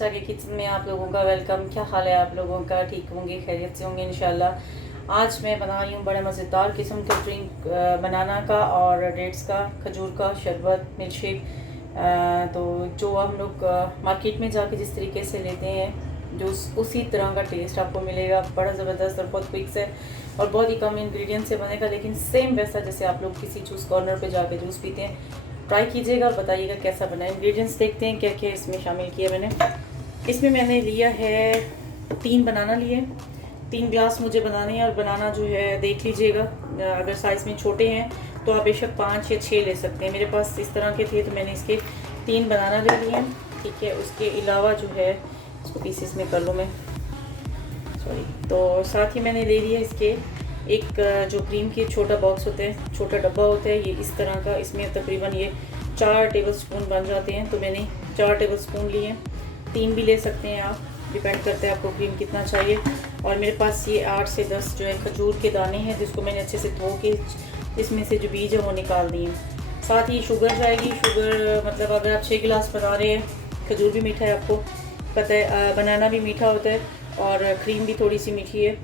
वर्षा के किचन में आप लोगों का वेलकम। क्या हाल है आप लोगों का? ठीक होंगे, खैरियत से होंगे इंशाल्लाह। आज मैं बना रही हूँ बड़े मज़ेदार किस्म का ड्रिंक, बनाना का और डेट्स का, खजूर का शरबत, मिल्क शेक। तो जो हम लोग मार्केट में जाके जिस तरीके से लेते हैं, जो उसी तरह का टेस्ट आपको मिलेगा। बड़ा ज़बरदस्त और बहुत क्विक है और बहुत ही कम इंग्रेडिएंट से बनेगा, लेकिन सेम वैसा जैसे आप लोग किसी जूस कॉर्नर पे जाके जूस पीते हैं। ट्राई कीजिएगा और बताइएगा कैसा बना है। इंग्रेडिएंट्स देखते हैं क्या क्या इसमें शामिल किया मैंने। इसमें मैंने लिया है 3 बनाना लिए, 3 ग्लास मुझे बनाने हैं। और बनाना जो है देख लीजिएगा, अगर साइज़ में छोटे हैं तो आप बेशक 5 या 6 ले सकते हैं। मेरे पास इस तरह के थे तो मैंने इसके 3 बनाना ले लिए हैं। ठीक है, उसके अलावा जो है इसको पीसेस में कर लूँ मैं, सॉरी। तो साथ ही मैंने ले लिया इसके एक जो क्रीम के छोटा बॉक्स होता है, छोटा डब्बा होता है, ये इस तरह का। इसमें तकरीबन ये 4 टेबलस्पून बन जाते हैं, तो मैंने 4 टेबलस्पून लिए। 3 भी ले सकते हैं आप, डिपेंड करता है आपको क्रीम कितना चाहिए। और मेरे पास ये 8 से 10 जो है खजूर के दाने हैं, जिसको मैंने अच्छे से धो के इसमें से जो बीज है वो निकाल दिए। साथ ही शुगर जाएगी। शुगर मतलब अगर आप 6 गिलास बना रहे हैं, खजूर भी मीठा है, आपको पता है, बनाना भी मीठा होता है और क्रीम भी थोड़ी सी मीठी है।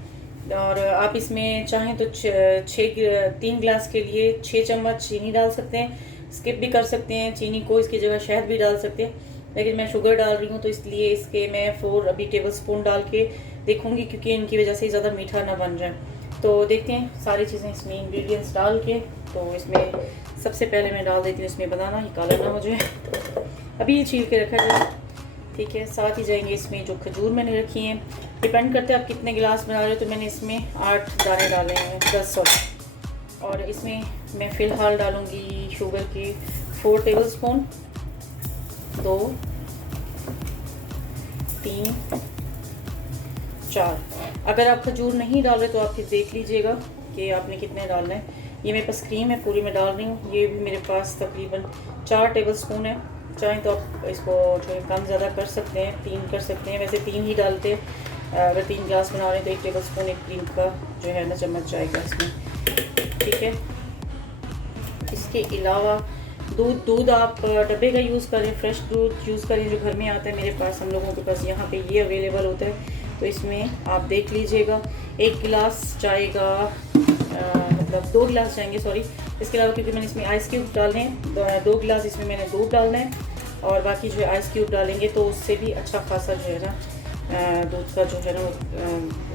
और आप इसमें चाहें तो 3 गिलास के लिए 6 चम्मच चीनी डाल सकते हैं। स्किप भी कर सकते हैं चीनी को, इसकी जगह शहद भी डाल सकते हैं, लेकिन मैं शुगर डाल रही हूँ तो इसलिए इसके मैं 4 अभी टेबल स्पून डाल के देखूँगी, क्योंकि इनकी वजह से ज़्यादा मीठा ना बन जाए। तो देखते हैं सारी चीज़ें इसमें इंग्रेडिएंट्स डाल के। तो इसमें सबसे पहले मैं डाल देती हूँ इसमें बनाना, ये काला ना हो जाए, अभी ये छील के रखा जाए। ठीक है, साथ ही जाएंगे इसमें जो खजूर मैंने रखी हैं। डिपेंड करते हैं आप कितने गिलास बना रहे हो, तो मैंने इसमें 8 दाने डाले हैं, 10 सॉरी। और इसमें मैं फ़िलहाल डालूँगी शुगर की 4 टेबल स्पून, 2, 3, 4। अगर आप खजूर नहीं डाल रहे तो आप फिर देख लीजिएगा कि आपने कितने डालना है। ये मेरे पास क्रीम है, पूरी मैं डाल रही हूँ। ये भी मेरे पास तकरीबन 4 टेबल स्पून है। चाहें तो आप इसको जो है कम ज़्यादा कर सकते हैं, 3 कर सकते हैं। वैसे 3 ही डालते हैं। अगर 3 गिलास बना रहे हैं तो 1 टेबल स्पून एक क्रीम का जो है ना चम्मच जाएगा इसमें। ठीक है, इसके अलावा दूध आप डब्बे का यूज़ करें, फ्रेश दूध यूज़ करें जो घर में आता है। मेरे पास, हम लोगों के पास यहाँ पे ये अवेलेबल होता है, तो इसमें आप देख लीजिएगा। 1 गिलास जाएगा, मतलब 2 गिलास जाएंगे, सॉरी। इसके अलावा क्योंकि मैंने इसमें आइस क्यूब डालने हैं, 2 गिलास इसमें मैंने दूध डालना है और बाकी जो है आइस क्यूब डालेंगे, तो उससे भी अच्छा खासा जो है ना दूध का जो है ना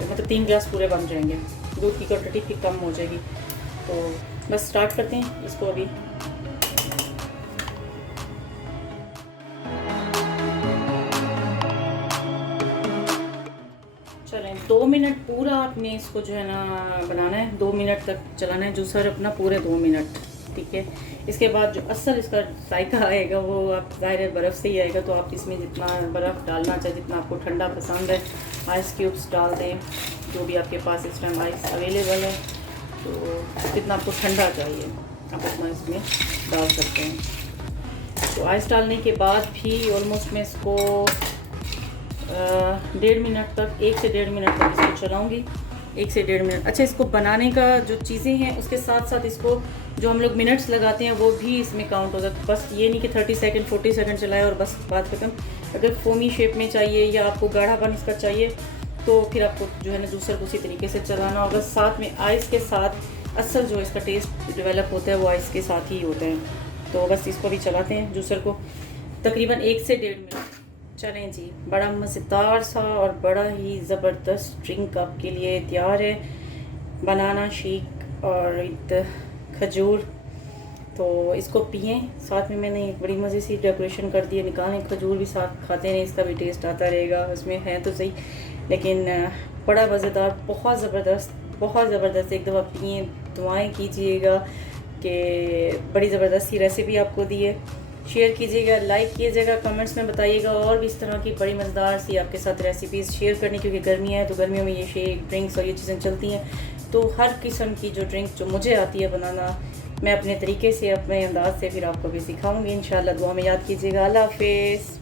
मतलब 3 गिलास पूरे बन जाएंगे। दूध की क्वांटिटी फिर कम हो जाएगी। तो बस स्टार्ट करते हैं इसको अभी। चलें, 2 मिनट पूरा आपने इसको जो है ना बनाना है, 2 मिनट तक चलाना है जूसर अपना, पूरे 2 मिनट। ठीक है, इसके बाद जो असल इसका जायका आएगा वो आप ज़ाहिर है बर्फ़ से ही आएगा। तो आप इसमें जितना बर्फ़ डालना चाहे, जितना आपको ठंडा पसंद है, आइस क्यूब्स डाल दें, जो भी आपके पास इस टाइम आइस अवेलेबल है, तो जितना आपको ठंडा चाहिए आप उतना इसमें डाल सकते हैं। तो आइस डालने के बाद भी ऑलमोस्ट मैं इसको 1.5 मिनट तक, 1 से 1.5 मिनट तक इसको चलाऊँगी। 1 से 1.5 मिनट। अच्छा, इसको बनाने का जो चीज़ें हैं उसके साथ साथ इसको जो हम लोग मिनट्स लगाते हैं वो भी इसमें काउंट होता है। बस ये नहीं कि 30 सेकंड 40 सेकंड चलाए और बस बात ख़त्म। अगर फोमी शेप में चाहिए या आपको गाढ़ापन इसका चाहिए, तो फिर आपको जो है ना जूसर को उसी तरीके से चलाना होगा। साथ में आइस के साथ असल जो इसका टेस्ट डेवलप होता है वो आइस के साथ ही होता है। तो बस इसको भी चलाते हैं जूसर को तकरीबन 1 से 1.5 मिनट। चलें जी, बड़ा मज़ेदार सा और बड़ा ही ज़बरदस्त ड्रिंक आपके लिए तैयार है। बनाना शेक और खजूर, तो इसको पिएं। साथ में मैंने एक बड़ी मज़े से डेकोरेशन कर दी है, निकालें खजूर भी साथ खाते हैं, इसका भी टेस्ट आता रहेगा। उसमें है तो सही, लेकिन बड़ा मज़ेदार, बहुत ज़बरदस्त, बहुत ज़बरदस्त। एक दफ़ा पिएं, दुआएं कीजिएगा कि बड़ी ज़बरदस्त सी रेसिपी आपको दी है। शेयर कीजिएगा, लाइक कीजिएगा, कमेंट्स में बताइएगा और भी इस तरह की बड़ी मज़ेदार सी आपके साथ रेसिपीज़ शेयर करनी, क्योंकि गर्मियाँ हैं तो गर्मियों में ये शेक, ड्रिंक्स और ये चीज़ें चलती हैं। तो हर किस्म की जो ड्रिंक जो मुझे आती है बनाना, मैं अपने तरीके से, अपने अंदाज से फिर आपको भी सिखाऊंगी इंशाल्लाह। दुआ में याद कीजिएगा। अल्लाह हाफ़िज़।